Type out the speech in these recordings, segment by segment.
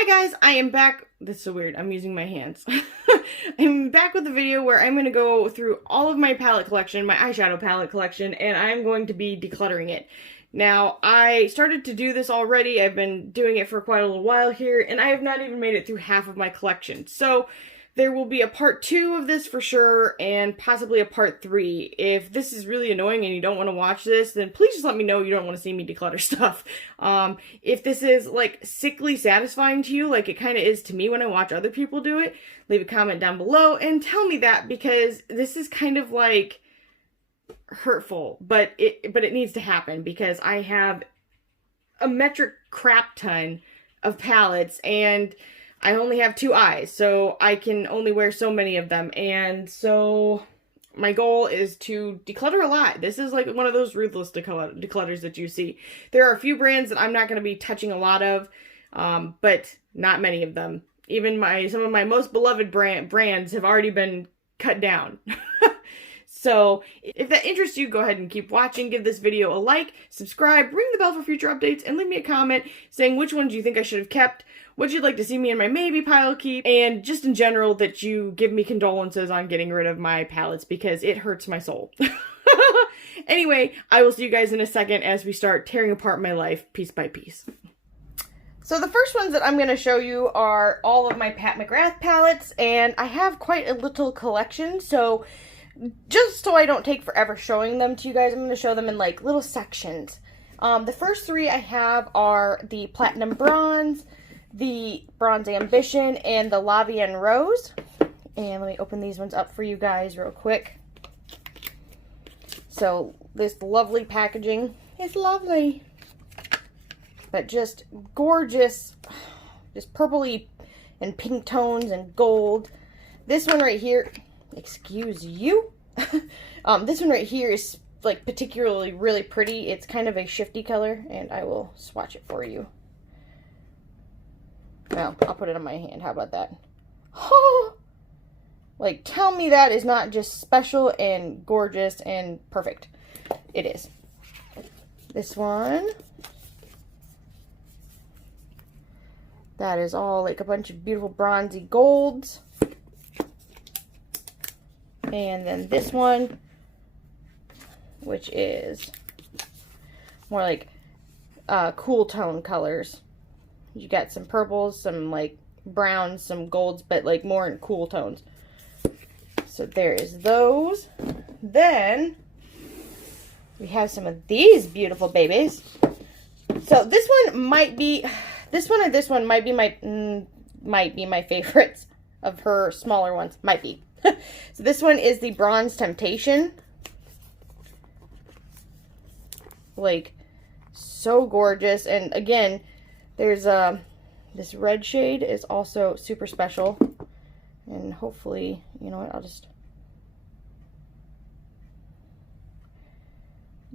Hi guys, I am back. This is so weird. I'm using my hands. I'm back with a video where I'm going to go through all of my palette collection, my eyeshadow palette collection, and I'm going to be decluttering it. Now, I started to do this already. I've been doing it for quite a little while here, and I have not even made it through half of my collection. So, there will be a part 2 of this for sure, and possibly a part 3. If this is really annoying and you don't want to watch this, then please just let me know you don't want to see me declutter stuff. If this is, like, sickly satisfying to you, like it kind of is to me when I watch other people do it, leave a comment down below and tell me that, because this is kind of, like, hurtful, but it needs to happen, because I have a metric crap ton of palettes, and I only have 2 eyes, so I can only wear so many of them, and so my goal is to declutter a lot. This is like one of those ruthless declutters that you see. There are a few brands that I'm not going to be touching a lot of, but not many of them. Even some of my most beloved brands have already been cut down. So, if that interests you, go ahead and keep watching. Give this video a like, subscribe, ring the bell for future updates, and leave me a comment saying which ones you think I should have kept, what you'd like to see me in my maybe pile keep, and just in general that you give me condolences on getting rid of my palettes, because it hurts my soul. Anyway, I will see you guys in a second as we start tearing apart my life piece by piece. So the first ones that I'm going to show you are all of my Pat McGrath palettes, and I have quite a little collection, so just so I don't take forever showing them to you guys, I'm going to show them in like little sections. The first 3 I have are the Platinum Bronze, the Bronze Ambition, and the La Vie en Rose. And let me open these ones up for you guys real quick. So this lovely packaging is lovely, but just gorgeous, just purpley and pink tones and gold. This one right here, excuse you. This one right here is like particularly really pretty. It's kind of a shifty color, and I will swatch it for you. Well, I'll put it on my hand. How about that? Like, tell me that is not just special and gorgeous and perfect. It is. This one, that is all like a bunch of beautiful bronzy golds. And then this one, which is more like cool tone colors. You got some purples, some like browns, some golds, but like more in cool tones. So there is those. Then we have some of these beautiful babies. So this one might be, this one and this one might be my favorites of her smaller ones. Might be. So this one is the Bronze Temptation. Like, so gorgeous. And again, there's this red shade is also super special. And hopefully, you know what, I'll just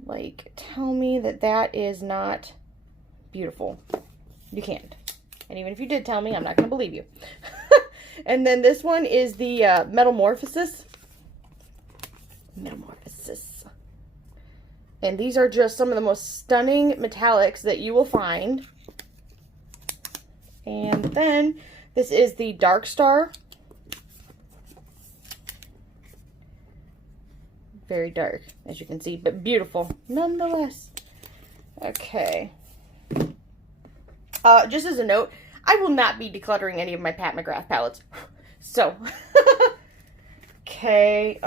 like tell me that that is not beautiful. You can't. And even if you did tell me, I'm not going to believe you. And then this one is the Metamorphosis. Metamorphosis. And these are just some of the most stunning metallics that you will find. And then this is the Dark Star. Very dark, as you can see, but beautiful nonetheless. Okay. Just as a note, I will not be decluttering any of my Pat McGrath palettes. So, okay,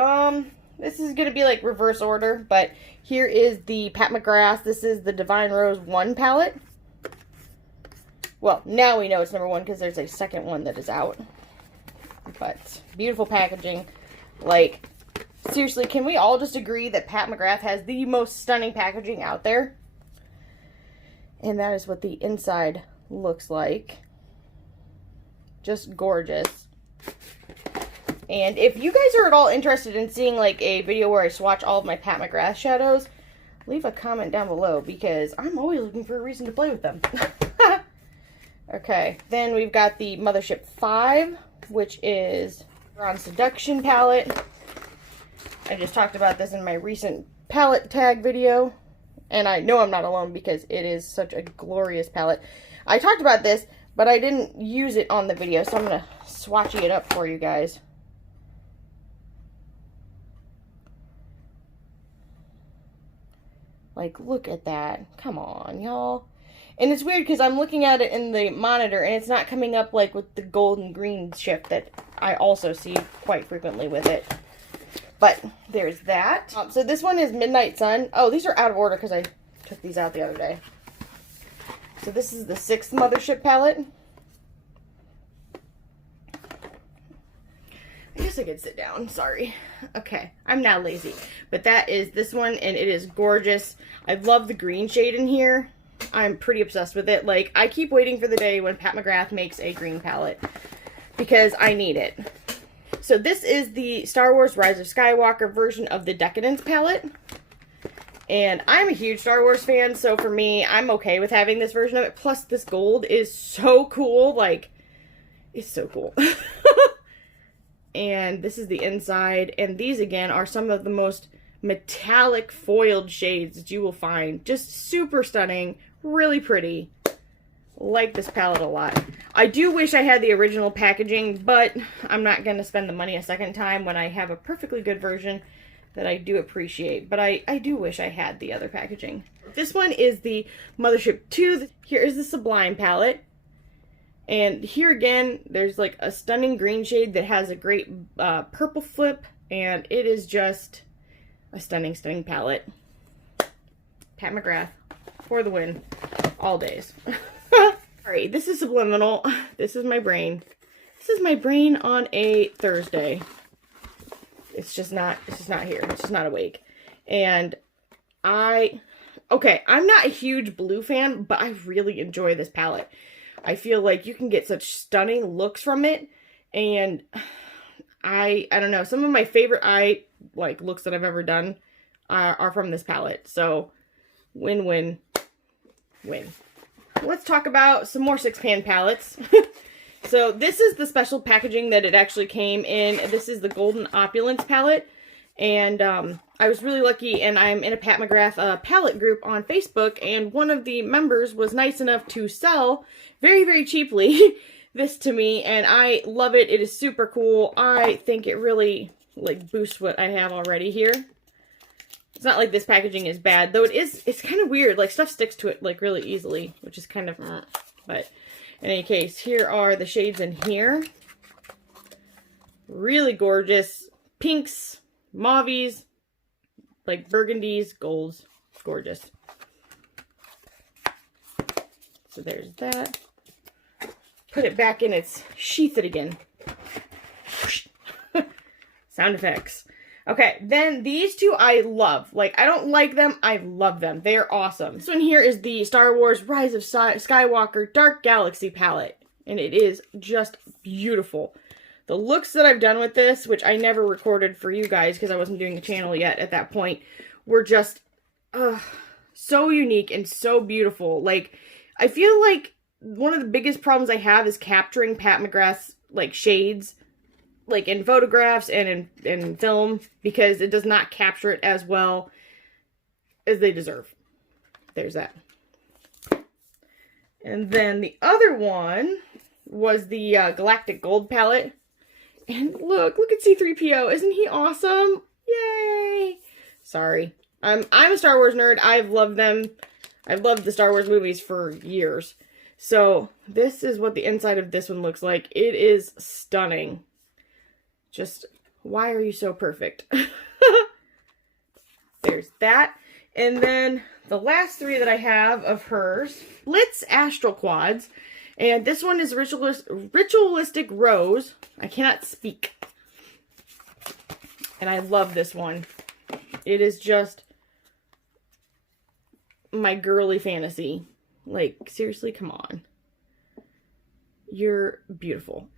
this is going to be like reverse order, but here is the Pat McGrath. This is the Divine Rose 1 palette. Well, now we know it's number 1 because there's a second one that is out. But, beautiful packaging. Like, seriously, can we all just agree that Pat McGrath has the most stunning packaging out there? And that is what the inside looks like. Just gorgeous. And if you guys are at all interested in seeing like a video where I swatch all of my Pat McGrath shadows, leave a comment down below, because I'm always looking for a reason to play with them. Okay, then we've got the Mothership 5, which is Bronze Seduction palette. I just talked about this in my recent palette tag video. And I know I'm not alone because it is such a glorious palette. I talked about this but I didn't use it on the video, so I'm going to swatchy it up for you guys. Like, look at that. Come on, y'all. And it's weird because I'm looking at it in the monitor and it's not coming up like with the gold and green shift that I also see quite frequently with it. But there's that. So this one is Midnight Sun. Oh, these are out of order because I took these out the other day. So this is the 6th Mothership palette. I guess I could sit down. Sorry. Okay. I'm now lazy. But that is this one, and it is gorgeous. I love the green shade in here. I'm pretty obsessed with it. Like, I keep waiting for the day when Pat McGrath makes a green palette because I need it. So this is the Star Wars Rise of Skywalker version of the Decadence palette. And I'm a huge Star Wars fan, so for me, I'm okay with having this version of it. Plus, this gold is so cool. Like, it's so cool. And this is the inside. And these, again, are some of the most metallic foiled shades that you will find. Just super stunning. Really pretty. Like this palette a lot. I do wish I had the original packaging, but I'm not going to spend the money a second time when I have a perfectly good version that I do appreciate. But I do wish I had the other packaging. This one is the Mothership 2. Here is the Sublime palette. And here again, there's like a stunning green shade that has a great purple flip. And it is just a stunning, stunning palette. Pat McGrath for the win. All days. Alright, this is subliminal. This is my brain. This is my brain on a Thursday. It's just not here. It's just not awake. And I'm not a huge blue fan, but I really enjoy this palette. I feel like you can get such stunning looks from it. And I don't know, some of my favorite looks that I've ever done are from this palette. So win-win. Win. Let's talk about some more 6-pan palettes. So this is the special packaging that it actually came in. This is the Golden Opulence palette. And I was really lucky, and I'm in a Pat McGrath palette group on Facebook, and one of the members was nice enough to sell very, very cheaply this to me, and I love it. It is super cool. I think it really boosts what I have already here. It's not like this packaging is bad, though it's kind of weird. Like, stuff sticks to it really easily, which is kind of but in any case, here are the shades in here. Really gorgeous pinks, mauves, like burgundies, golds. Gorgeous. So there's that. Put it back in its sheath it again. Sound effects. Okay, then these two I love. Like, I don't like them, I love them. They're awesome. This one here is the Star Wars Rise of Skywalker Dark Galaxy palette. And it is just beautiful. The looks that I've done with this, which I never recorded for you guys because I wasn't doing a channel yet at that point, were just so unique and so beautiful. Like, I feel like one of the biggest problems I have is capturing Pat McGrath's, shades, in photographs and in film, because it does not capture it as well as they deserve. There's that. And then the other one was the Galactic Gold palette. And look at C-3PO. Isn't he awesome? Yay! Sorry. I'm a Star Wars nerd. I've loved them. I've loved the Star Wars movies for years. So this is what the inside of this one looks like. It is stunning. Just, why are you so perfect? There's that. And then the last three that I have of hers, Blitz Astral Quads. And this one is Ritualistic Rose. I cannot speak. And I love this one. It is just my girly fantasy. Like, seriously, come on. You're beautiful.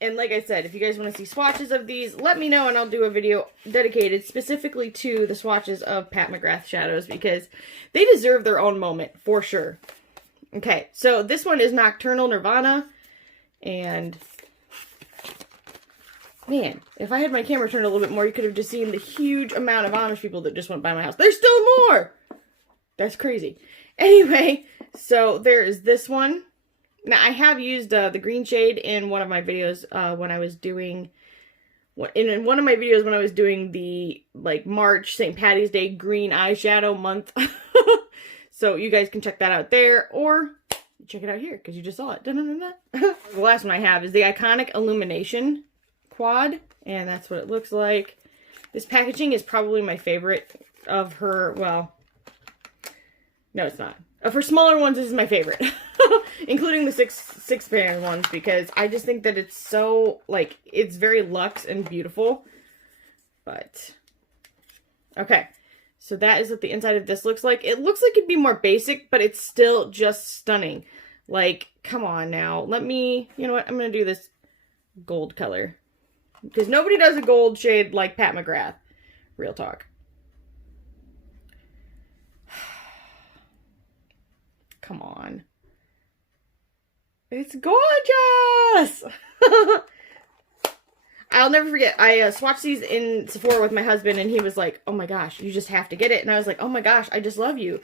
And like I said, if you guys want to see swatches of these, let me know and I'll do a video dedicated specifically to the swatches of Pat McGrath shadows, because they deserve their own moment, for sure. Okay, so this one is Nocturnal Nirvana, and man, if I had my camera turned a little bit more, you could have just seen the huge amount of Amish people that just went by my house. There's still more! That's crazy. Anyway, So there is this one. Now I have used the green shade in one of my videos when I was doing the like March St. Patty's Day green eyeshadow month. So you guys can check that out there, or check it out here because you just saw it. The last one I have is the Iconic Illumination Quad, and that's what it looks like. This packaging is probably my favorite of her. Well, no, it's not. Of her smaller ones, this is my favorite, including the six band ones, because I just think that it's so, like, it's very luxe and beautiful. But okay, so that is what the inside of this looks like. It looks like it'd be more basic, but it's still just stunning. Like, come on now. Let me, you know what? I'm gonna do this gold color because nobody does a gold shade like Pat McGrath. Real talk. Come on. It's gorgeous! I'll never forget, I swatched these in Sephora with my husband, and he was like, oh my gosh, you just have to get it. And I was like, oh my gosh, I just love you.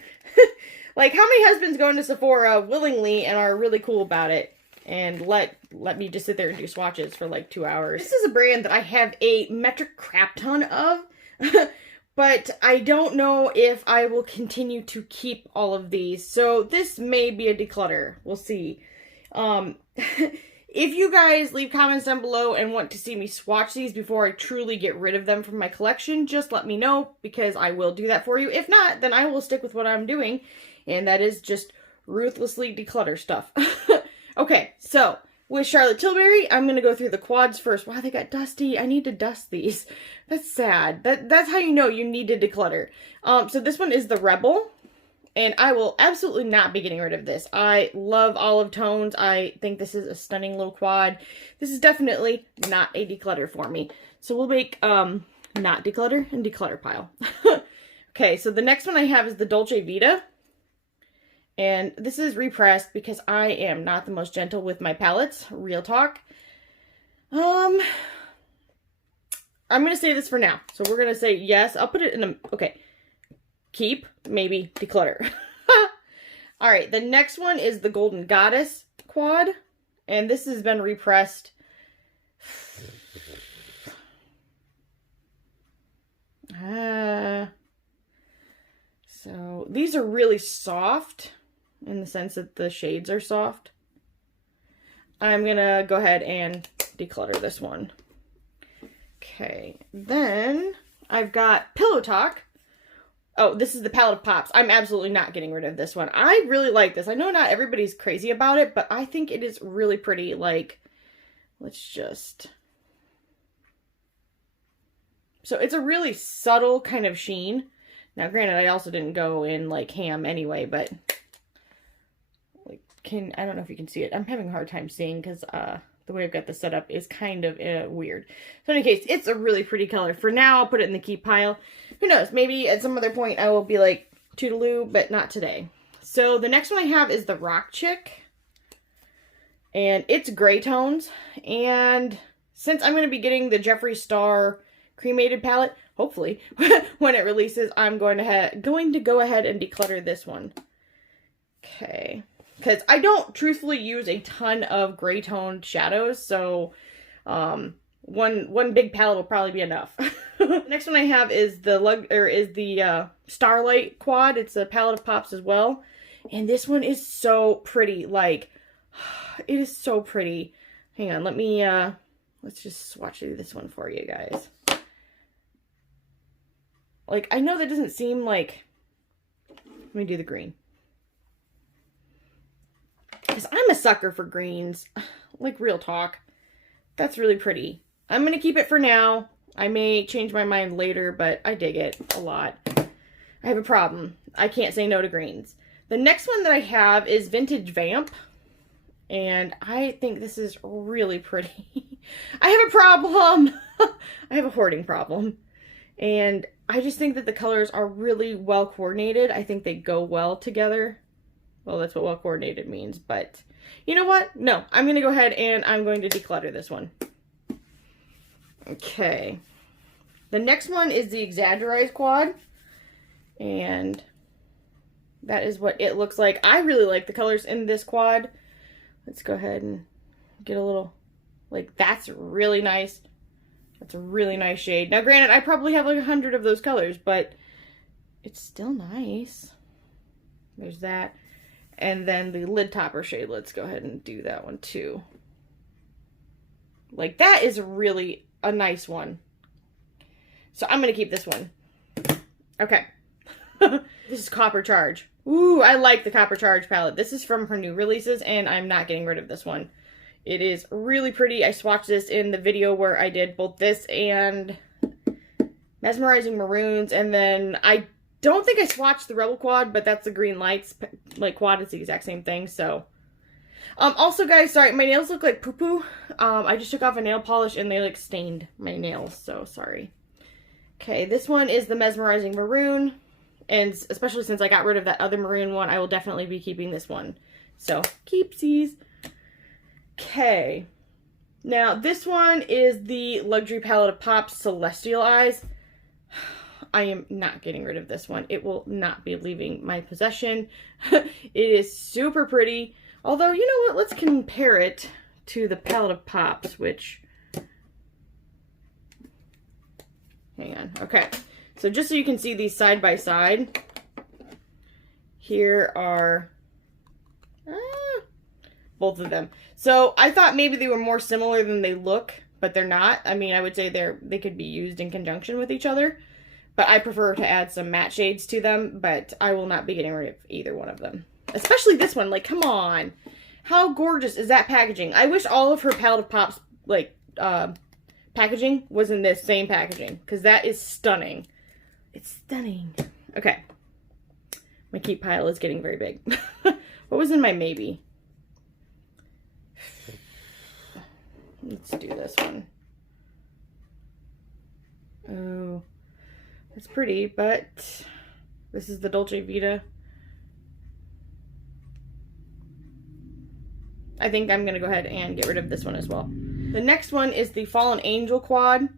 Like, how many husbands go into Sephora willingly and are really cool about it and let me just sit there and do swatches for like 2 hours? This is a brand that I have a metric crap ton of. But I don't know if I will continue to keep all of these. So this may be a declutter. We'll see. If you guys leave comments down below and want to see me swatch these before I truly get rid of them from my collection, just let me know, because I will do that for you. If not, then I will stick with what I'm doing, and that is just ruthlessly declutter stuff. Okay, so with Charlotte Tilbury, I'm going to go through the quads first. Wow, they got dusty. I need to dust these. That's sad. That's how you know you need to declutter. So this one is the Rebel, and I will absolutely not be getting rid of this. I love olive tones. I think this is a stunning little quad. This is definitely not a declutter for me. So we'll make not declutter and declutter pile. Okay, so the next one I have is the Dolce Vita. And this is repressed because I am not the most gentle with my palettes. Real talk. I'm going to say this for now. So we're going to say yes. I'll put it in a... Okay. Keep. Maybe. Declutter. Alright. The next one is the Golden Goddess quad. And this has been repressed. So these are really soft, in the sense that the shades are soft. I'm gonna go ahead and declutter this one. Okay, then I've got Pillow Talk. Oh, this is the Palette of Pops. I'm absolutely not getting rid of this one. I really like this. I know not everybody's crazy about it, but I think it is really pretty. Like, let's just... So it's a really subtle kind of sheen. Now, granted, I also didn't go in like ham anyway, but... I don't know if you can see it. I'm having a hard time seeing because the way I've got this set up is kind of weird. So in any case, it's a really pretty color. For now, I'll put it in the keep pile. Who knows? Maybe at some other point I will be like toodaloo, but not today. So the next one I have is the Rock Chick. And it's gray tones. And since I'm going to be getting the Jeffree Star cremated palette, hopefully, when it releases, I'm going to go ahead and declutter this one. Okay. Because I don't truthfully use a ton of gray toned shadows, so one big palette will probably be enough. Next one I have is the Starlight Quad. It's a Palette of Pops as well, and this one is so pretty. Like, it is so pretty. Hang on, let's just swatch through this one for you guys. Like, I know that doesn't seem like. Let me do the green. Because I'm a sucker for greens. Like, real talk. That's really pretty. I'm going to keep it for now. I may change my mind later, but I dig it a lot. I have a problem. I can't say no to greens. The next one that I have is Vintage Vamp. And I think this is really pretty. I have a problem. I have a hoarding problem. And I just think that the colors are really well coordinated. I think they go well together. Well, that's what well coordinated means, but you know what? No, I'm going to go ahead and I'm going to declutter this one. Okay. The next one is the Exaggerate Quad. And that is what it looks like. I really like the colors in this quad. Let's go ahead and get a little, like, that's really nice. That's a really nice shade. Now, granted, I probably have like 100 of those colors, but it's still nice. There's that. And then the lid topper shade, let's go ahead and do that one too. Like, that is really a nice one. So I'm going to keep this one. Okay. This is Copper Charge. Ooh, I like the Copper Charge palette. This is from her new releases, and I'm not getting rid of this one. It is really pretty. I swatched this in the video where I did both this and Mesmerizing Maroons, and then I don't think I swatched the Rebel Quad, but that's the Green Lights like quad. It's the exact same thing, so. Also, guys, sorry, my nails look like poo-poo. I just took off a nail polish, and they, like, stained my nails, so sorry. Okay, this one is the Mesmerizing Maroon. And especially since I got rid of that other maroon one, I will definitely be keeping this one. So, keepsies. Okay. Now, this one is the Luxury Palette of Pop's Celestial Eyes. I am not getting rid of this one. It will not be leaving my possession. It is super pretty. Although, you know what? Let's compare it to the Palette of Pops, which... Hang on. Okay. So just so you can see these side by side, here are both of them. So I thought maybe they were more similar than they look, but they're not. I mean, I would say they could be used in conjunction with each other, but I prefer to add some matte shades to them, but I will not be getting rid of either one of them. Especially this one. Like, come on. How gorgeous is that packaging? I wish all of her Palette of Pops, like, packaging was in this same packaging, because that is stunning. It's stunning. Okay. My keep pile is getting very big. What was in my maybe? Let's do this one. Oh, it's pretty, but this is the Dolce Vita. I think I'm going to go ahead and get rid of this one as well. The next one is the Fallen Angel quad.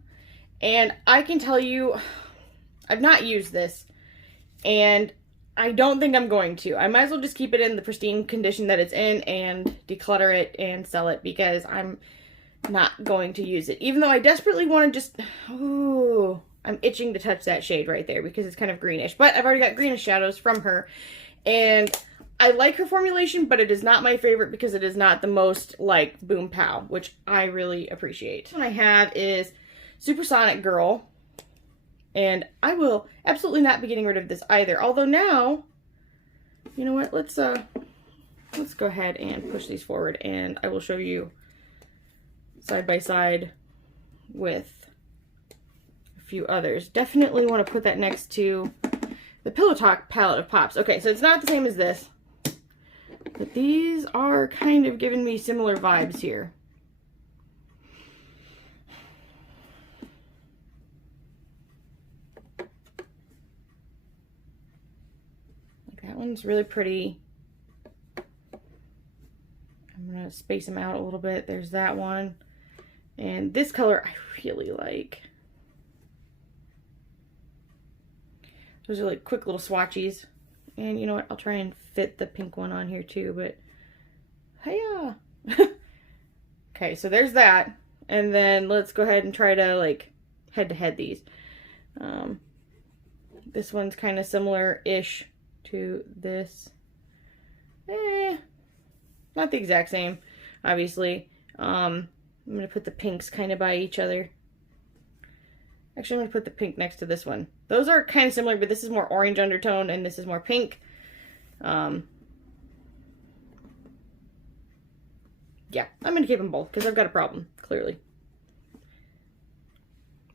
And I can tell you, I've not used this, and I don't think I'm going to. I might as well just keep it in the pristine condition that it's in and declutter it and sell it, because I'm not going to use it. Even though I desperately want to just, ooh, I'm itching to touch that shade right there because it's kind of greenish. But I've already got greenish shadows from her, and I like her formulation, but it is not my favorite because it is not the most, like, boom pow, which I really appreciate. What I have is Supersonic Girl. And I will absolutely not be getting rid of this either. Although now, you know what? Let's go ahead and push these forward, and I will show you side by side with a few others. Definitely want to put that next to the Pillow Talk Palette of Pops. Okay, so it's not the same as this, but these are kind of giving me similar vibes here. That one's really pretty. I'm going to space them out a little bit. There's that one. And this color I really like. Those are like quick little swatchies. And you know what? I'll try and fit the pink one on here too, but hiya. Okay, so there's that. And then let's go ahead and try to like head-to-head these. This one's kind of similar-ish to this. Not the exact same, obviously. I'm going to put the pinks kind of by each other. Actually, I'm going to put the pink next to this one. Those are kind of similar, but this is more orange undertone and this is more pink. Yeah, I'm going to keep them both because I've got a problem, clearly.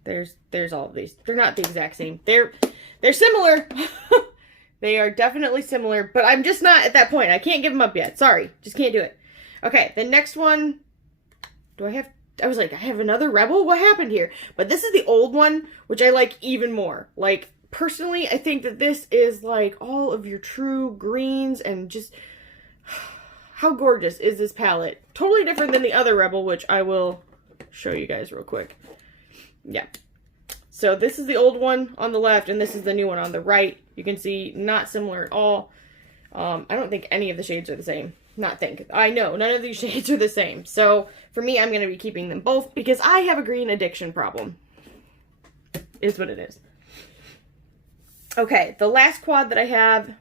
There's all of these. They're not the exact same. They're similar. They are definitely similar, but I'm just not at that point. I can't give them up yet. Sorry. Just can't do it. Okay, the next one. I was like, I have another Rebel? What happened here? But this is the old one, which I like even more. Like, personally, I think that this is like all of your true greens and just how gorgeous is this palette. Totally different than the other Rebel, which I will show you guys real quick. Yeah. So this is the old one on the left, and this is the new one on the right. You can see not similar at all. I don't think any of the shades are the same. Not think. I know none of these shades are the same. So for me, I'm going to be keeping them both because I have a green addiction problem. Is what it is. Okay, the last quad that I have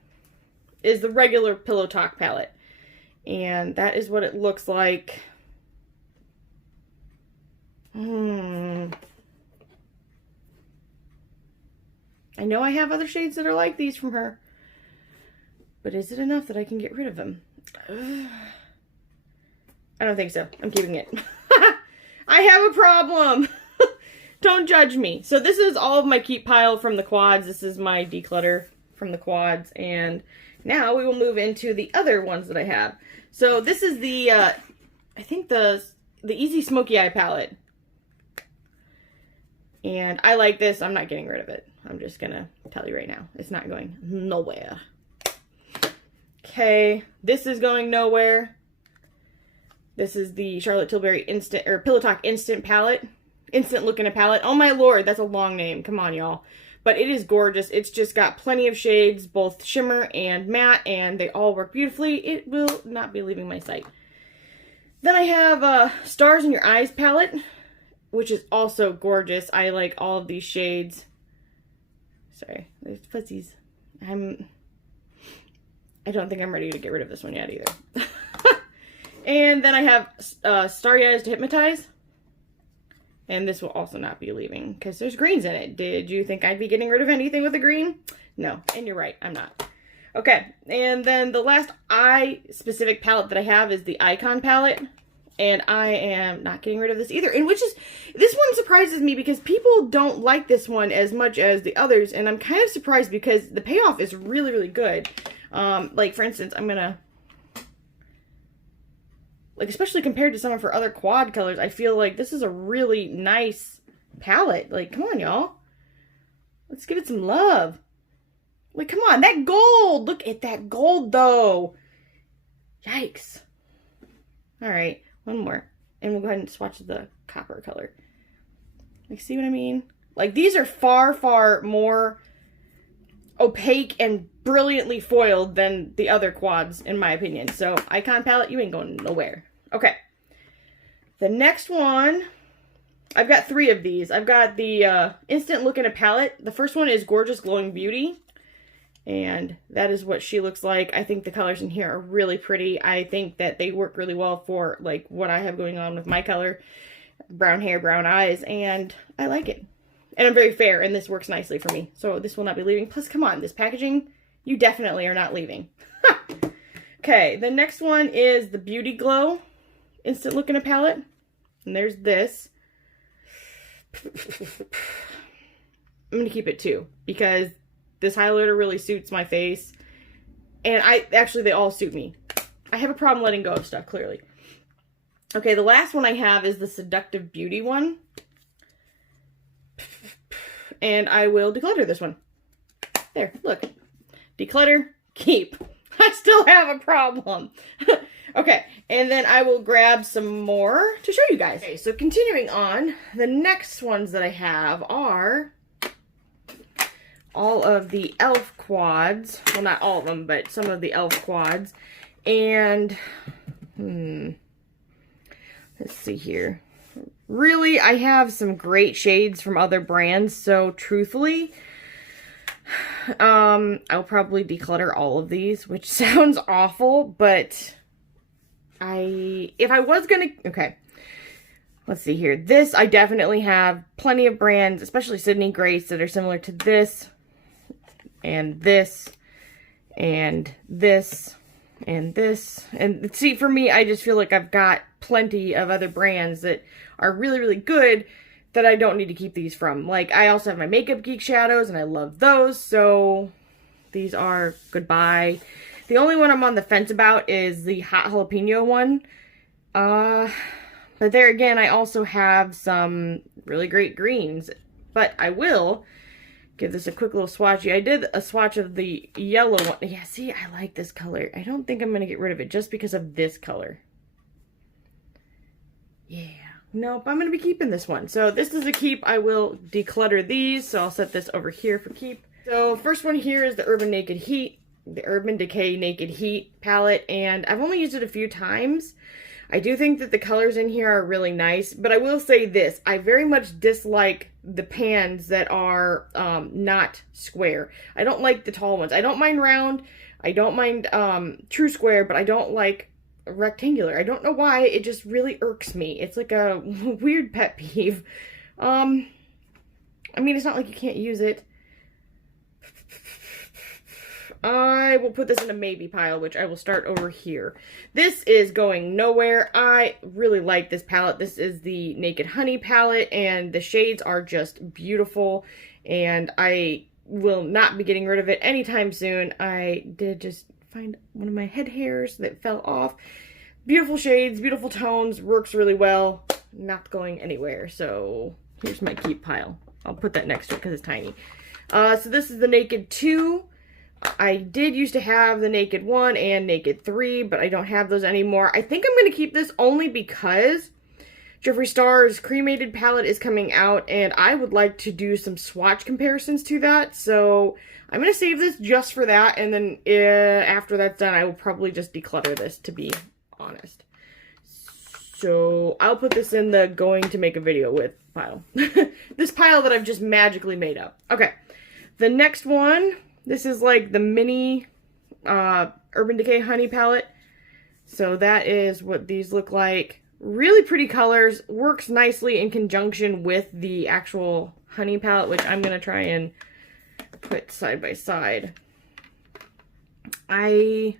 is the regular Pillow Talk palette. And that is what it looks like. I know I have other shades that are like these from her. But is it enough that I can get rid of them? I don't think so. I'm keeping it. I have a problem. Don't judge me. So this is all of my keep pile from the quads. This is my declutter from the quads. And now we will move into the other ones that I have. So this is the, I think the Easy Smoky Eye palette. And I like this. I'm not getting rid of it. I'm just going to tell you right now. It's not going nowhere. Okay, this is going nowhere. This is the Charlotte Tilbury Instant, or Pillow Talk Instant palette. Instant Look in a palette. Oh my lord, that's a long name. Come on, y'all. But it is gorgeous. It's just got plenty of shades, both shimmer and matte, and they all work beautifully. It will not be leaving my site. Then I have Stars in Your Eyes palette, which is also gorgeous. I like all of these shades. Sorry, there's fuzzies. I don't think I'm ready to get rid of this one yet either. And then I have Starry Eyes to Hypnotize. And this will also not be leaving because there's greens in it. Did you think I'd be getting rid of anything with a green? No, and you're right, I'm not. Okay, and then the last eye-specific palette that I have is the Icon palette. And I am not getting rid of this either. And this one surprises me because people don't like this one as much as the others. And I'm kind of surprised because the payoff is really, really good. Like, for instance, I'm going to... Like, especially compared to some of her other quad colors, I feel like this is a really nice palette. Like, come on, y'all. Let's give it some love. Like, come on. That gold. Look at that gold, though. Yikes. All right. One more. And we'll go ahead and swatch the copper color. Like, see what I mean? Like, these are far, far more opaque and brilliantly foiled than the other quads, in my opinion. So, Icon palette, you ain't going nowhere. Okay. The next one, I've got 3 of these. I've got the Instant Look in a palette. The first one is Gorgeous Glowing Beauty. And that is what she looks like. I think the colors in here are really pretty. I think that they work really well for, like, what I have going on with my color. Brown hair, brown eyes, and I like it. And I'm very fair, and this works nicely for me. So this will not be leaving. Plus, come on, this packaging, you definitely are not leaving. Okay, the next one is the Beauty Glow Instant Look in a palette. And there's this. I'm going to keep it 2 because this highlighter really suits my face. And actually, they all suit me. I have a problem letting go of stuff, clearly. Okay, the last one I have is the Seductive Beauty one. And I will declutter this one. There, look. Declutter, keep. I still have a problem. Okay, and then I will grab some more to show you guys. Okay, so continuing on, the next ones that I have are all of the e.l.f. quads. Well, not all of them, but some of the e.l.f. quads. And, let's see here. Really, I have some great shades from other brands, so truthfully, I'll probably declutter all of these, which sounds awful, but if I was gonna, okay, let's see here. This, I definitely have plenty of brands, especially Sydney Grace, that are similar to this, and this, and this, and this. And see, for me, I just feel like I've got plenty of other brands that are really, really good that I don't need to keep these from. Like, I also have my Makeup Geek shadows, and I love those, so these are goodbye. The only one I'm on the fence about is the Hot Jalapeno one. But there again, I also have some really great greens. But I will give this a quick little swatchy. I did a swatch of the yellow one. Yeah, see, I like this color. I don't think I'm going to get rid of it just because of this color. Yeah. Nope, I'm going to be keeping this one. So this is a keep. I will declutter these. So I'll set this over here for keep. So first one here is the Urban Naked Heat the Urban Decay Naked Heat palette, and I've only used it a few times. I do think that the colors in here are really nice, but I will say this, I very much dislike the pans that are not square. I don't like the tall ones. I don't mind round, I don't mind true square, but I don't like rectangular. I don't know why, it just really irks me. It's like a weird pet peeve. I mean, it's not like you can't use it. I will put this in a maybe pile, which I will start over here. This is going nowhere. I really like this palette. This is the Naked Honey palette, and the shades are just beautiful, and I will not be getting rid of it anytime soon. I did just find one of my head hairs that fell off. Beautiful shades, beautiful tones, works really well. Not going anywhere, so here's my keep pile. I'll put that next to it because it's tiny. So this is the Naked 2. I did used to have the Naked 1 and Naked 3, but I don't have those anymore. I think I'm going to keep this only because Jeffree Star's cremated palette is coming out, and I would like to do some swatch comparisons to that. So I'm going to save this just for that, and then after that's done, I will probably just declutter this, to be honest. So I'll put this in the going to make a video with pile. This pile that I've just magically made up. Okay, the next one... This is like the mini Urban Decay Honey palette. So that is what these look like. Really pretty colors. Works nicely in conjunction with the actual Honey palette, which I'm going to try and put side by side. I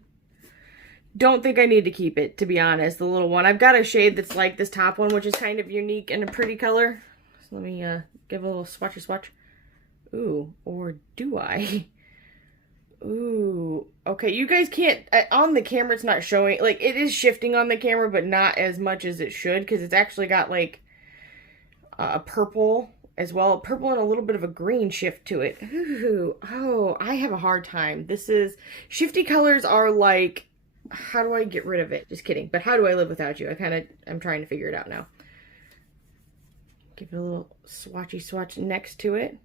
don't think I need to keep it, to be honest, the little one. I've got a shade that's like this top one, which is kind of unique and a pretty color. So let me give a little swatchy swatch. Ooh, or do I? Ooh, okay, you guys can't, on the camera it's not showing, like, it is shifting on the camera, but not as much as it should, because it's actually got, like, a purple as well, purple and a little bit of a green shift to it. Ooh, oh, I have a hard time. This is, shifty colors are like, how do I get rid of it? Just kidding, but how do I live without you? I'm trying to figure it out now. Give it a little swatchy swatch next to it.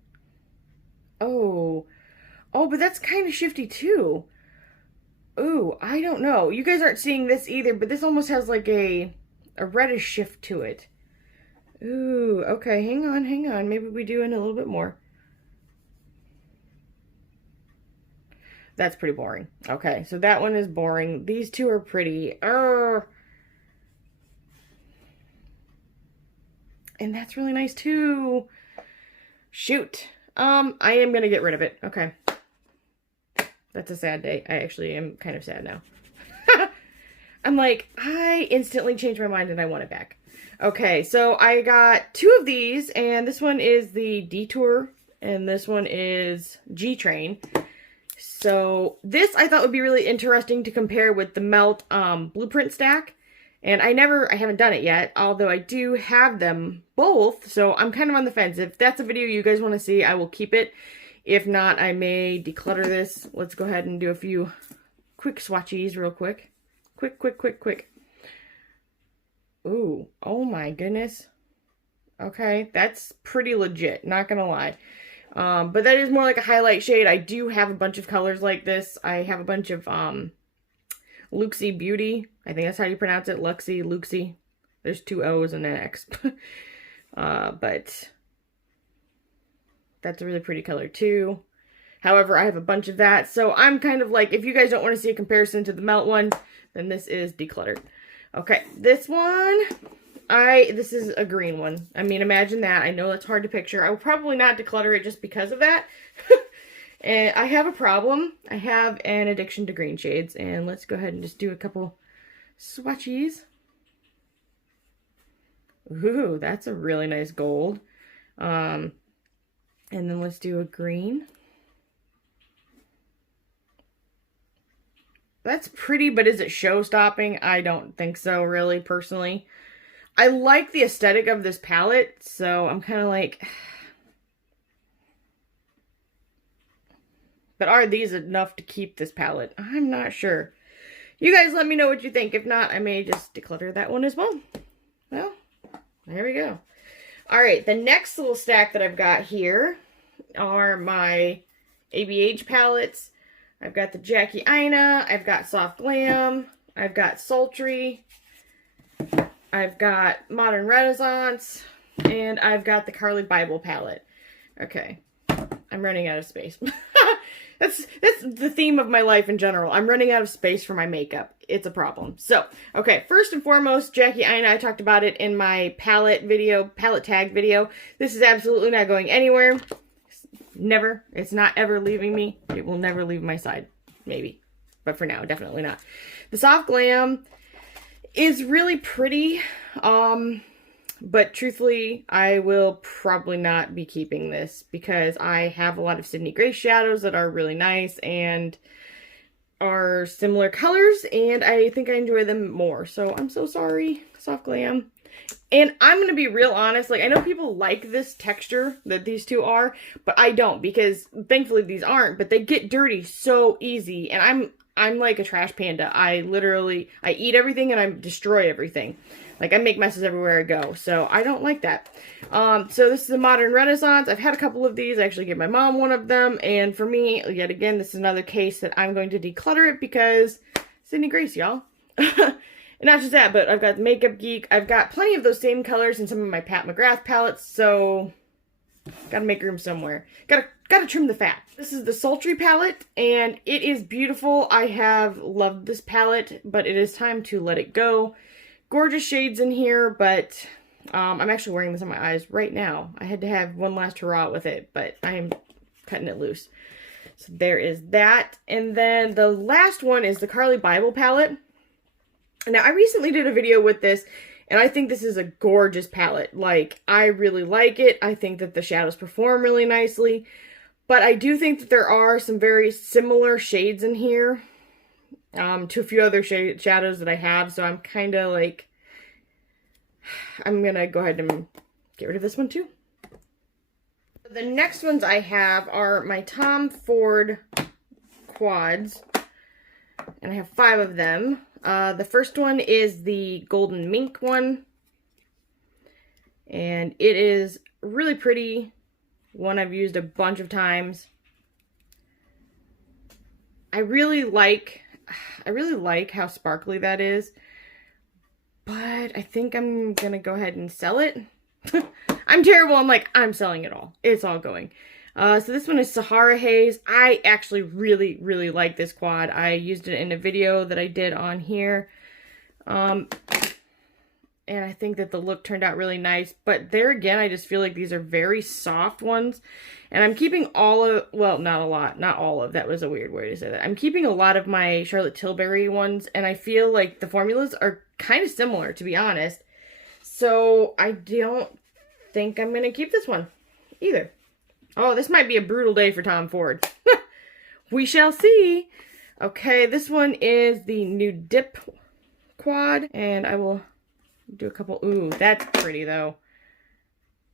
Oh, but that's kind of shifty too. Ooh, I don't know. You guys aren't seeing this either, but this almost has like a reddish shift to it. Ooh, okay, hang on. Maybe we do in a little bit more. That's pretty boring. Okay, so that one is boring. These two are pretty. And that's really nice too. Shoot. I am gonna get rid of it. Okay. That's a sad day. I actually am kind of sad now. I'm like, I instantly changed my mind and I want it back. Okay, so I got two of these, and this one is the Detour, and this one is G-Train. So this I thought would be really interesting to compare with the Melt Blueprint stack. And I haven't done it yet, although I do have them both, so I'm kind of on the fence. If that's a video you guys want to see, I will keep it. If not, I may declutter this. Let's go ahead and do a few quick swatchies real quick. Quick. Ooh, oh my goodness. Okay, that's pretty legit, not gonna lie. But that is more like a highlight shade. I do have a bunch of colors like this. I have a bunch of Luxie Beauty. I think that's how you pronounce it. Luxie. There's two O's and an X. But that's a really pretty color too. However, I have a bunch of that. So I'm kind of like, if you guys don't want to see a comparison to the Melt one, then this is decluttered. Okay, this one, this is a green one. I mean, imagine that. I know that's hard to picture. I will probably not declutter it just because of that. And I have a problem. I have an addiction to green shades. And let's go ahead and just do a couple swatchies. Ooh, that's a really nice gold. And then let's do a green. That's pretty, but is it show-stopping? I don't think so, really, personally. I like the aesthetic of this palette, so I'm kind of like... But are these enough to keep this palette? I'm not sure. You guys let me know what you think. If not, I may just declutter that one as well. Well, there we go. Alright, the next little stack that I've got here are my ABH palettes. I've got the Jackie Ina, I've got Soft Glam, I've got Sultry, I've got Modern Renaissance, and I've got the Carly Bible palette. Okay, I'm running out of space. That's the theme of my life in general. I'm running out of space for my makeup. It's a problem. So, okay, first and foremost, Jackie Ina, I talked about it in my palette tag video. This is absolutely not going anywhere. Never. It's not ever leaving me. It will never leave my side. Maybe. But for now, definitely not. The Soft Glam is really pretty. But truthfully, I will probably not be keeping this because I have a lot of Sydney Grace shadows that are really nice and are similar colors, and I think I enjoy them more. So I'm so sorry, Soft Glam. And I'm going to be real honest, like I know people like this texture that these two are, but I don't because thankfully these aren't, but they get dirty so easy, and I'm like a trash panda. I eat everything and I destroy everything. Like, I make messes everywhere I go, so I don't like that. So this is a Modern Renaissance. I've had a couple of these. I actually gave my mom one of them, and for me, yet again, this is another case that I'm going to declutter it because Sydney Grace, y'all. And not just that, but I've got the Makeup Geek. I've got plenty of those same colors in some of my Pat McGrath palettes, so gotta make room somewhere. Gotta trim the fat. This is the Sultry palette, and it is beautiful. I have loved this palette, but it is time to let it go. Gorgeous shades in here, but I'm actually wearing this on my eyes right now. I had to have one last hurrah with it, but I am cutting it loose. So there is that. And then the last one is the Carly Bible palette. Now, I recently did a video with this, and I think this is a gorgeous palette. Like, I really like it. I think that the shadows perform really nicely. But I do think that there are some very similar shades in here. To a few other shadows that I have, so I'm kind of like, I'm gonna go ahead and get rid of this one too. The next ones I have are my Tom Ford quads, and I have 5 of them. The first one is the Golden Mink one, and it is really pretty. One I've used a bunch of times. I really like how sparkly that is, but I think I'm gonna go ahead and sell it. I'm terrible. I'm selling it all. It's all going. So this one is Sahara Haze. I actually really like this quad. I used it in a video that I did on here. And I think that the look turned out really nice. But there again, I just feel like these are very soft ones. And I'm keeping all of, well, not a lot, not all of, that was a weird way to say that. I'm keeping a lot of my Charlotte Tilbury ones, and I feel like the formulas are kind of similar, to be honest. So I don't think I'm going to keep this one either. Oh, this might be a brutal day for Tom Ford. We shall see. Okay, this one is the Nude Dip quad, and I will do a couple. Ooh, that's pretty though.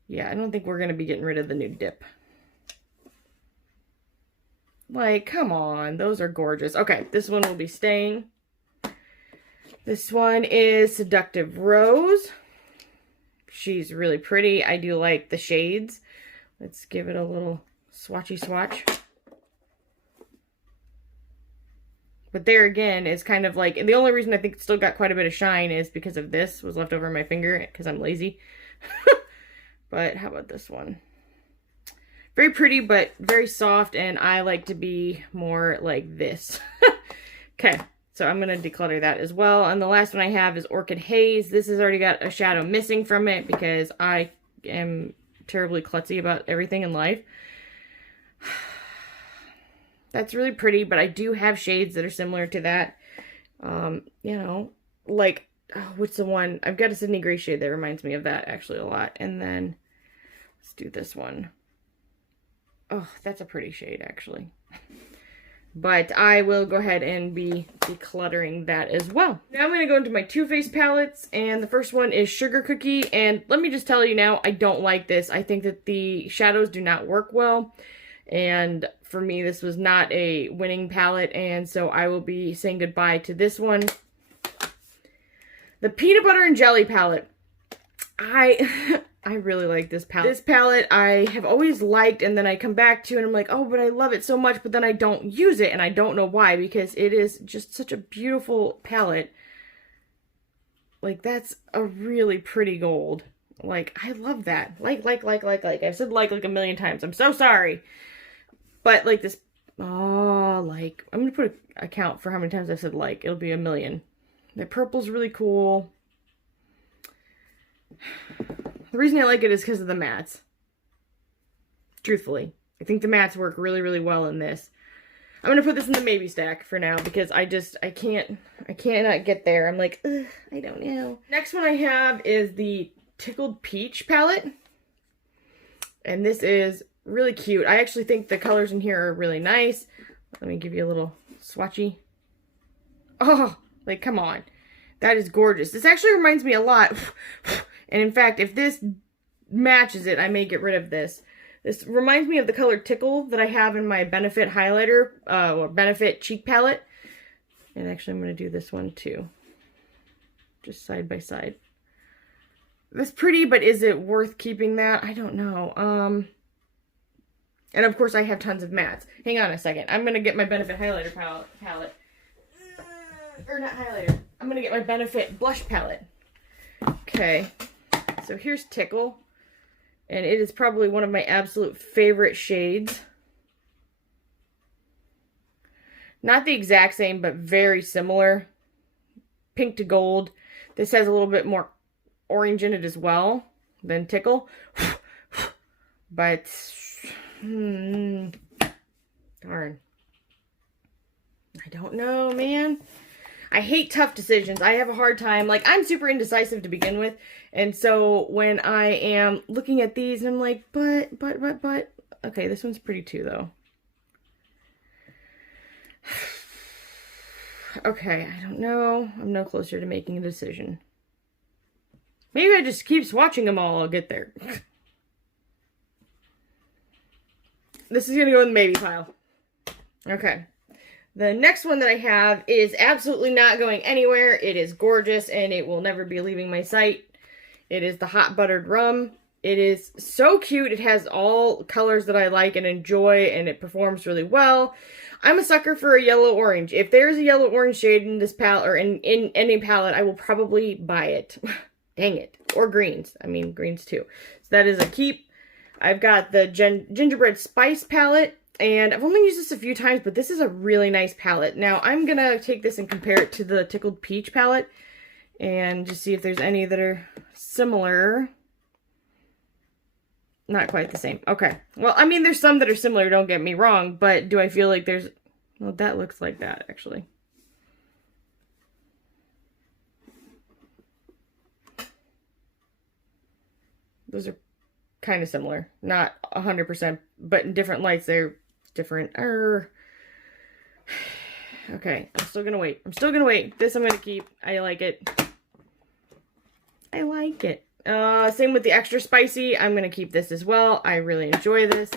Yeah, I don't think we're going to be getting rid of the Nude Dip. Like, come on. Those are gorgeous. Okay, this one will be staying. This one is Seductive Rose. She's really pretty. I do like the shades. Let's give it a little swatchy swatch. But there again is kind of like, and the only reason I think it still got quite a bit of shine is because of this was left over my finger because I'm lazy. But how about this one? Very pretty, but very soft, and I like to be more like this. Okay, so I'm going to declutter that as well. And the last one I have is Orchid Haze. This has already got a shadow missing from it because I am terribly klutzy about everything in life. That's really pretty, but I do have shades that are similar to that. You know, like, oh, what's the one? I've got a Sydney Grace shade that reminds me of that actually a lot. And then let's do this one. Oh, that's a pretty shade, actually. But I will go ahead and be decluttering that as well. Now I'm going to go into my Too Faced palettes, and the first one is Sugar Cookie. And let me just tell you now, I don't like this. I think that the shadows do not work well. And for me, this was not a winning palette, and so I will be saying goodbye to this one. The Peanut Butter and Jelly palette. I really like this palette. This palette I have always liked, and then I come back to and I'm like, oh, but I love it so much, but then I don't use it, and I don't know why, because it is just such a beautiful palette. Like, that's a really pretty gold. Like, I love that. Like. I've said like a million times. I'm so sorry. But, like, this, oh, like, I'm going to put a count for how many times I've said like. It'll be a million. The purple's really cool. The reason I like it is because of the mattes. Truthfully. I think the mattes work really, really well in this. I'm going to put this in the maybe stack for now because I cannot get there. I'm like, ugh, I don't know. Next one I have is the Tickled Peach palette. And this is really cute. I actually think the colors in here are really nice. Let me give you a little swatchy. Oh, like, come on. That is gorgeous. This actually reminds me a lot. And in fact, if this matches it, I may get rid of this. This reminds me of the color Tickle that I have in my Benefit highlighter, or Benefit cheek palette. And actually, I'm going to do this one too. Just side by side. That's pretty, but is it worth keeping that? I don't know. And of course, I have tons of mattes. Hang on a second. I'm going to get my Benefit highlighter palette. Or not highlighter. I'm going to get my Benefit blush palette. Okay. So here's Tickle, and it is probably one of my absolute favorite shades. Not the exact same, but very similar. Pink to gold. This has a little bit more orange in it as well than Tickle. But, darn. I don't know, man. I hate tough decisions. I have a hard time. Like, I'm super indecisive to begin with. And so when I am looking at these, I'm like, but. Okay, this one's pretty too, though. Okay, I don't know. I'm no closer to making a decision. Maybe I just keep swatching them all. I'll get there. This is going to go in the maybe pile. Okay. The next one that I have is absolutely not going anywhere. It is gorgeous and it will never be leaving my sight. It is the Hot Buttered Rum. It is so cute. It has all colors that I like and enjoy, and it performs really well. I'm a sucker for a yellow-orange. If there's a yellow-orange shade in this palette, or in any palette, I will probably buy it. Dang it. Or greens. I mean, greens too. So that is a keep. I've got the Gingerbread Spice palette. And I've only used this a few times, but this is a really nice palette. Now, I'm going to take this and compare it to the Tickled Peach palette. And just see if there's any that are similar. Not quite the same. Okay. Well, I mean, there's some that are similar, don't get me wrong. But do I feel like there's... Well, that looks like that, actually. Those are kind of similar. Not 100%, but in different lights, they're different. Okay, I'm still gonna wait. I'm still gonna wait. This I'm gonna keep. I like it. I like it. Same with the extra spicy. I'm gonna keep this as well. I really enjoy this.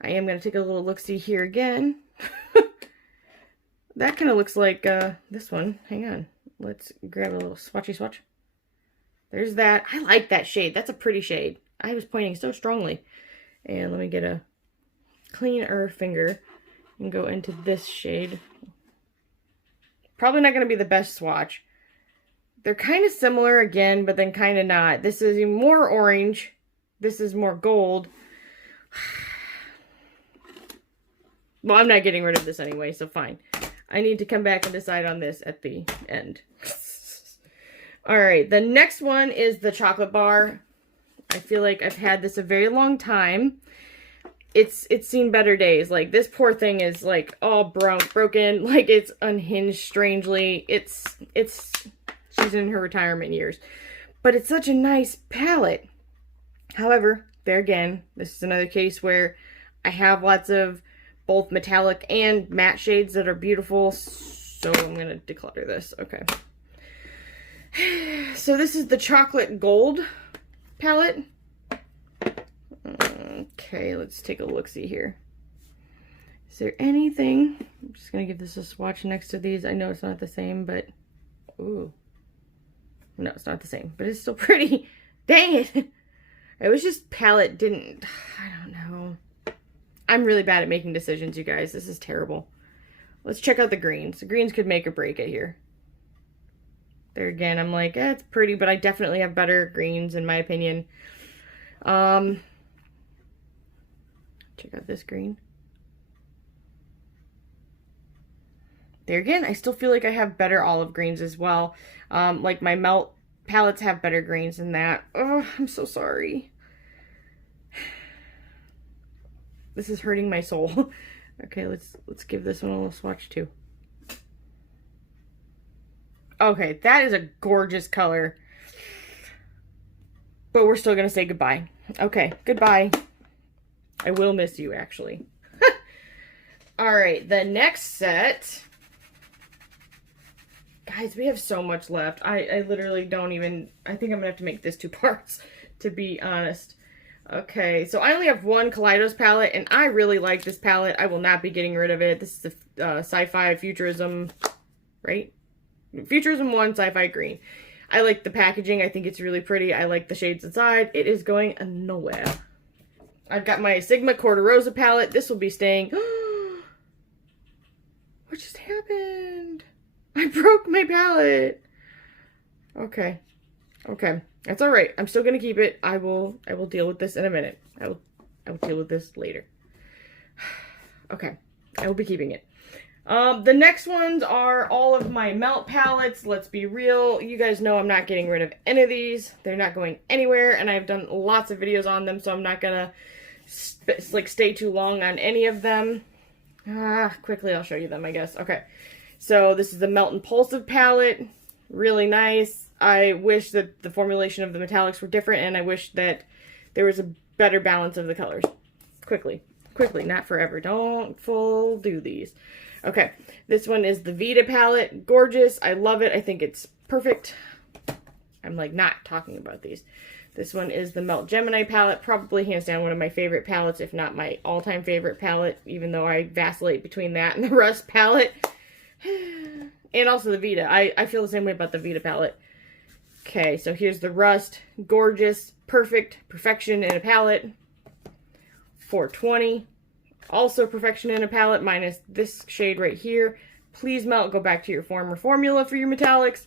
I am gonna take a little look-see here again. That kind of looks like this one. Hang on. Let's grab a little swatchy swatch. There's that. I like that shade. That's a pretty shade. I was pointing so strongly. And let me get a cleaner finger and go into this shade. Probably not going to be the best swatch. They're kind of similar again, but then kind of not. This is more orange. This is more gold. Well, I'm not getting rid of this anyway, so fine. I need to come back and decide on this at the end. Alright, the next one is the chocolate bar. I feel like I've had this a very long time. It's seen better days. Like, this poor thing is, like, all broken. Like, it's unhinged strangely. She's in her retirement years. But it's such a nice palette. However, there again, this is another case where I have lots of both metallic and matte shades that are beautiful. So I'm going to declutter this. Okay. So this is the chocolate gold palette. Okay, let's take a look-see here. Is there anything? I'm just going to give this a swatch next to these. I know it's not the same, but... Ooh. No, it's not the same, but it's still pretty. Dang it. It was just palette didn't, I don't know. I'm really bad at making decisions, you guys. This is terrible. Let's check out the greens. The greens could make or break it here. There again, I'm like, it's pretty, but I definitely have better greens in my opinion. Check out this green. There again, I still feel like I have better olive greens as well. Like my melt palettes have better greens than that. Oh, I'm so sorry. This is hurting my soul. Okay, let's give this one a little swatch too. Okay, that is a gorgeous color. But we're still gonna say goodbye. Okay, goodbye. I will miss you, actually. Alright, the next set. Guys, we have so much left. I literally don't even... I think I'm gonna have to make this 2 parts, to be honest. Okay, so I only have one Kaleidos palette, and I really like this palette. I will not be getting rid of it. This is the Sci-Fi Futurism, right? Futurism 1 Sci-Fi Green. I like the packaging. I think it's really pretty. I like the shades inside. It is going nowhere. I've got my Sigma Corderosa palette. This will be staying. What just happened? I broke my palette. Okay. Okay. That's all right. I'm still going to keep it. I will deal with this in a minute. I will deal with this later. Okay. I will be keeping it. The next ones are all of my melt palettes. Let's be real. You guys know I'm not getting rid of any of these. They're not going anywhere, and I've done lots of videos on them, so I'm not going to stay too long on any of them. Quickly I'll show you them, I guess. Okay. So this is the Melt Impulsive palette. Really nice. I wish that the formulation of the metallics were different, and I wish that there was a better balance of the colors. Quickly, not forever. Don't full do these. Okay, this one is the Vita palette. Gorgeous. I love it. I think it's perfect. I'm like not talking about these. This one is the Melt Gemini palette. Probably hands down one of my favorite palettes, if not my all-time favorite palette, even though I vacillate between that and the Rust palette. And also the Vita. I feel the same way about the Vita palette. Okay, so here's the Rust. Gorgeous, perfect, perfection in a palette. $4.20. Also perfection in a palette, minus this shade right here. Please melt, go back to your former formula for your metallics.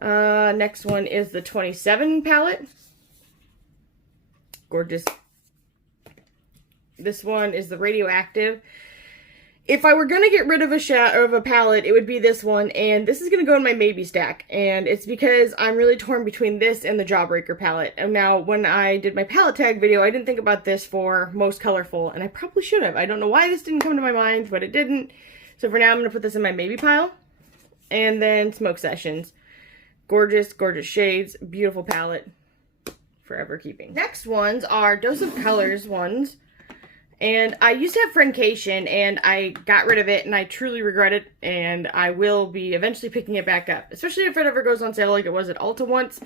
Next one is the 27 palette. Gorgeous. This one is the Radioactive. If I were going to get rid of a palette, it would be this one, and this is going to go in my maybe stack, and it's because I'm really torn between this and the Jawbreaker palette. And now, when I did my palette tag video, I didn't think about this for most colorful, and I probably should have. I don't know why this didn't come to my mind, but it didn't. So for now, I'm going to put this in my maybe pile, and then Smoke Sessions. Gorgeous, gorgeous shades, beautiful palette, forever keeping. Next ones are Dose of Colors ones. And I used to have Friendcation, and I got rid of it, and I truly regret it, and I will be eventually picking it back up. Especially if it ever goes on sale like it was at Ulta once,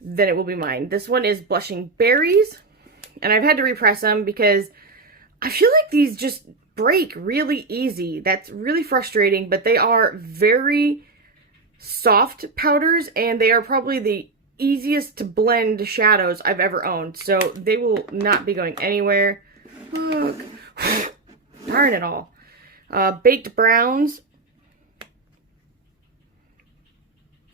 then it will be mine. This one is Blushing Berries, and I've had to repress them because I feel like these just break really easy. That's really frustrating, but they are very soft powders, and they are probably the easiest to blend shadows I've ever owned, so they will not be going anywhere. Look. Darn it all. Baked Browns.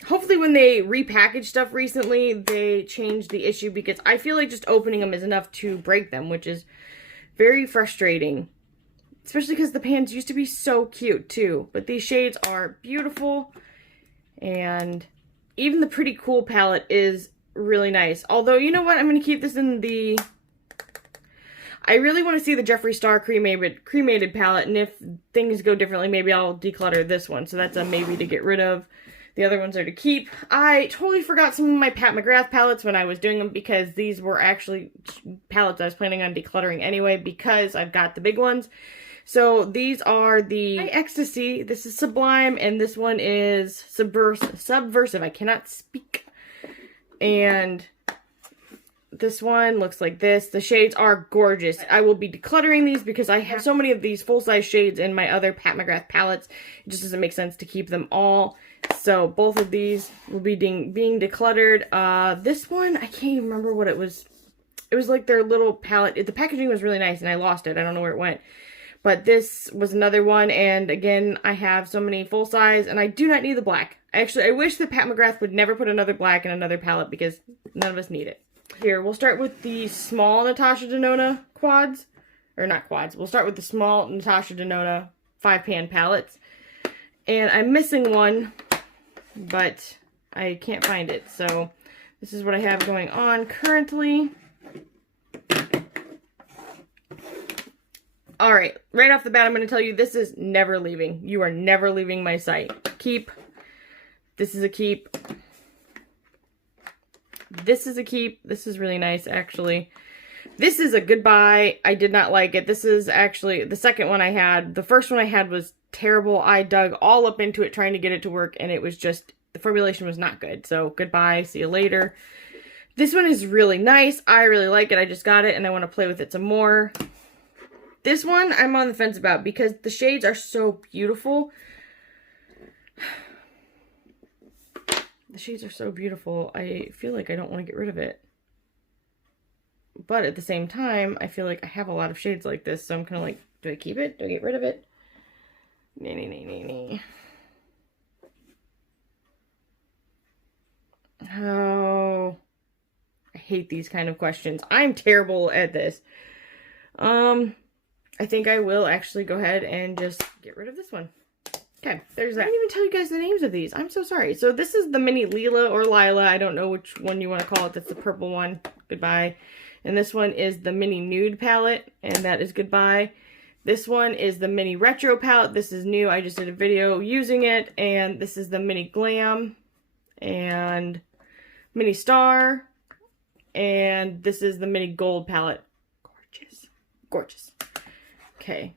Hopefully when they repackaged stuff recently, they changed the issue, because I feel like just opening them is enough to break them, which is very frustrating. Especially because the pans used to be so cute too. But these shades are beautiful, and even the Pretty Cool palette is really nice. Although, you know what? I'm going to keep this in the... I really want to see the Jeffree Star cremated palette, and if things go differently, maybe I'll declutter this one. So that's a maybe to get rid of. The other ones are to keep. I totally forgot some of my Pat McGrath palettes when I was doing them, because these were actually palettes I was planning on decluttering anyway, because I've got the big ones. So these are the Ecstasy. This is Sublime, and this one is Subversive. I cannot speak. And... this one looks like this. The shades are gorgeous. I will be decluttering these because I have so many of these full-size shades in my other Pat McGrath palettes. It just doesn't make sense to keep them all. So both of these will be being decluttered. This one, I can't even remember what it was. it was like their little palette. The packaging was really nice and I lost it. I don't know where it went. But this was another one, and again, I have so many full size, and I do not need the black. Actually, I wish that Pat McGrath would never put another black in another palette, because none of us need it. Here, we'll start with the small Natasha Denona quads. Or not quads. We'll start with the small Natasha Denona 5-pan palettes. And I'm missing one, but I can't find it. So, this is what I have going on currently. Alright, right off the bat, I'm going to tell you this is never leaving. You are never leaving my site. Keep. This is a keep. This is a keep. This is really nice, actually. This is a goodbye. I did not like it. This is actually the second one I had. The first one I had was terrible. I dug all up into it trying to get it to work, and it was just, the formulation was not good. So, goodbye. See you later. This one is really nice. I really like it. I just got it, and I want to play with it some more. This one, I'm on the fence about because the shades are so beautiful. The shades are so beautiful. I feel like I don't want to get rid of it. But at the same time, I feel like I have a lot of shades like this. So I'm kind of like, do I keep it? Do I get rid of it? Nee. Oh. I hate these kind of questions. I'm terrible at this. I think I will actually go ahead and just get rid of this one. Okay, there's that. I didn't even tell you guys the names of these. I'm so sorry. So this is the mini Lila or Lila. I don't know which one you want to call it. That's the purple one. Goodbye. And this one is the mini nude palette. And that is goodbye. This one is the mini retro palette. This is new. I just did a video using it. And this is the mini glam. And mini star. And this is the mini gold palette. Gorgeous. Gorgeous. Okay.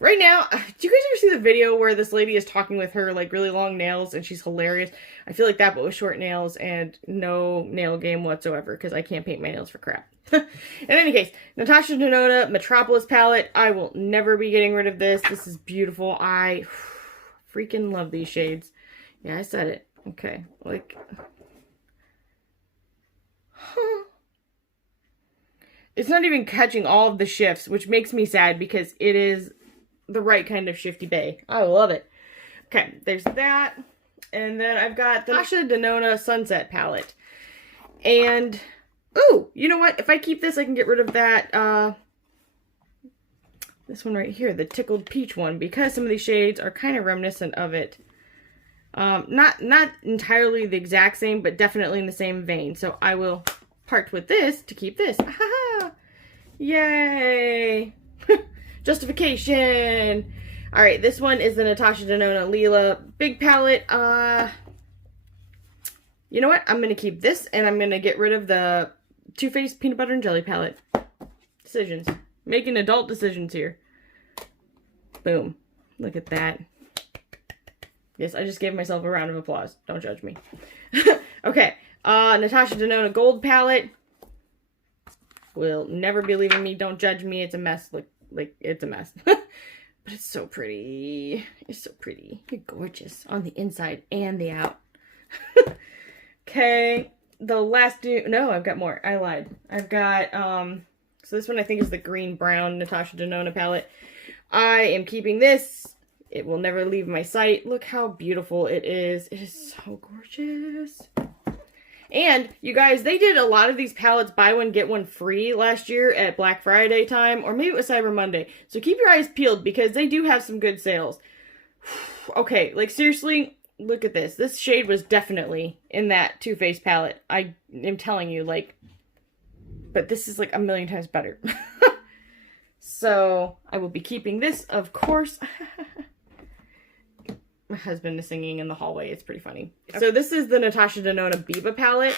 Right now, do you guys ever see the video where this lady is talking with her, like, really long nails, and she's hilarious? I feel like that, but with short nails and no nail game whatsoever, because I can't paint my nails for crap. In any case, Natasha Denona Metropolis palette. I will never be getting rid of this. This is beautiful. I freaking love these shades. Yeah, I said it. Okay. Like... It's not even catching all of the shifts, which makes me sad because it is the right kind of shifty bay. I love it. Okay, there's that. And then I've got the Natasha Denona Sunset palette. And, ooh, you know what? If I keep this, I can get rid of that, this one right here, the Tickled Peach one, because some of these shades are kind of reminiscent of it. Not entirely the exact same, but definitely in the same vein. So I will part with this to keep this. Ahaha! Yay! Justification! Alright, this one is the Natasha Denona Lila Big Palette. You know what? I'm going to keep this, and I'm going to get rid of the Too Faced Peanut Butter and Jelly Palette. Decisions. Making adult decisions here. Boom. Look at that. Yes, I just gave myself a round of applause. Don't judge me. Okay. Natasha Denona Gold Palette. Will never be leaving me. Don't judge me. It's a mess. Like it's a mess. But it's so pretty. It's so pretty. You're gorgeous on the inside and the out. Okay. The last no, I've got more. I lied. I've got, so this one I think is the green brown Natasha Denona palette. I am keeping this. It will never leave my site. Look how beautiful it is. It is so gorgeous. And, you guys, they did a lot of these palettes buy one, get one free last year at Black Friday time. Or maybe it was Cyber Monday. So keep your eyes peeled because they do have some good sales. Okay, like seriously, look at this. This shade was definitely in that Too Faced palette. I am telling you, like, but this is like a million times better. So, I will be keeping this, of course. My husband is singing in the hallway. It's pretty funny. So this is the Natasha Denona Biba palette.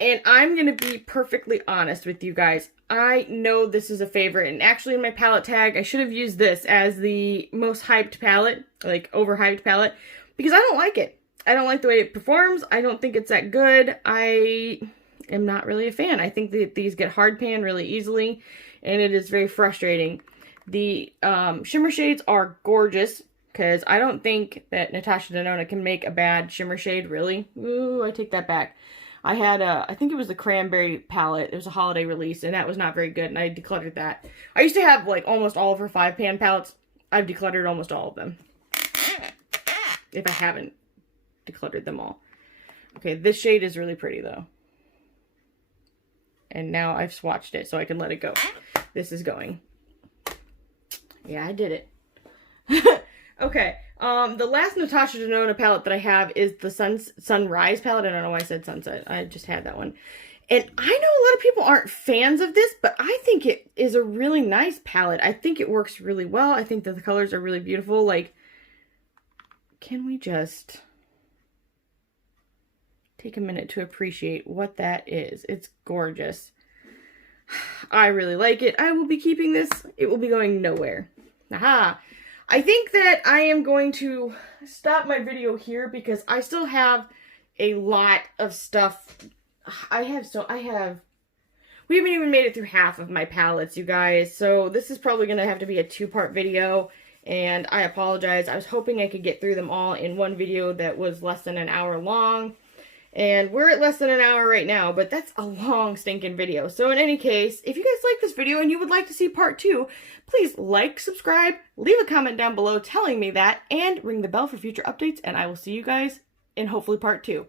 And I'm going to be perfectly honest with you guys. I know this is a favorite. And actually in my palette tag, I should have used this as the most hyped palette. Like overhyped palette. Because I don't like it. I don't like the way it performs. I don't think it's that good. I am not really a fan. I think that these get hard pan really easily. And it is very frustrating. The shimmer shades are gorgeous. Because I don't think that Natasha Denona can make a bad shimmer shade, really. Ooh, I take that back. I had I think it was the cranberry palette. It was a holiday release, and that was not very good, and I decluttered that. I used to have like almost all of her 5-pan palettes. I've decluttered almost all of them. If I haven't decluttered them all. Okay, this shade is really pretty though. And now I've swatched it so I can let it go. This is going. Yeah, I did it. Okay, the last Natasha Denona palette that I have is the Sunrise palette. I don't know why I said sunset. I just had that one. And I know a lot of people aren't fans of this, but I think it is a really nice palette. I think it works really well. I think that the colors are really beautiful. Like, can we just take a minute to appreciate what that is? It's gorgeous. I really like it. I will be keeping this. It will be going nowhere. Aha! I think that I am going to stop my video here because I still have a lot of stuff. We haven't even made it through half of my palettes, you guys. So this is probably going to have to be a 2-part video. And I apologize. I was hoping I could get through them all in one video that was less than an hour long. And we're at less than an hour right now, but that's a long stinking video. So in any case, if you guys like this video and you would like to see part 2, please like, subscribe, leave a comment down below telling me that, and ring the bell for future updates, and I will see you guys in hopefully part 2.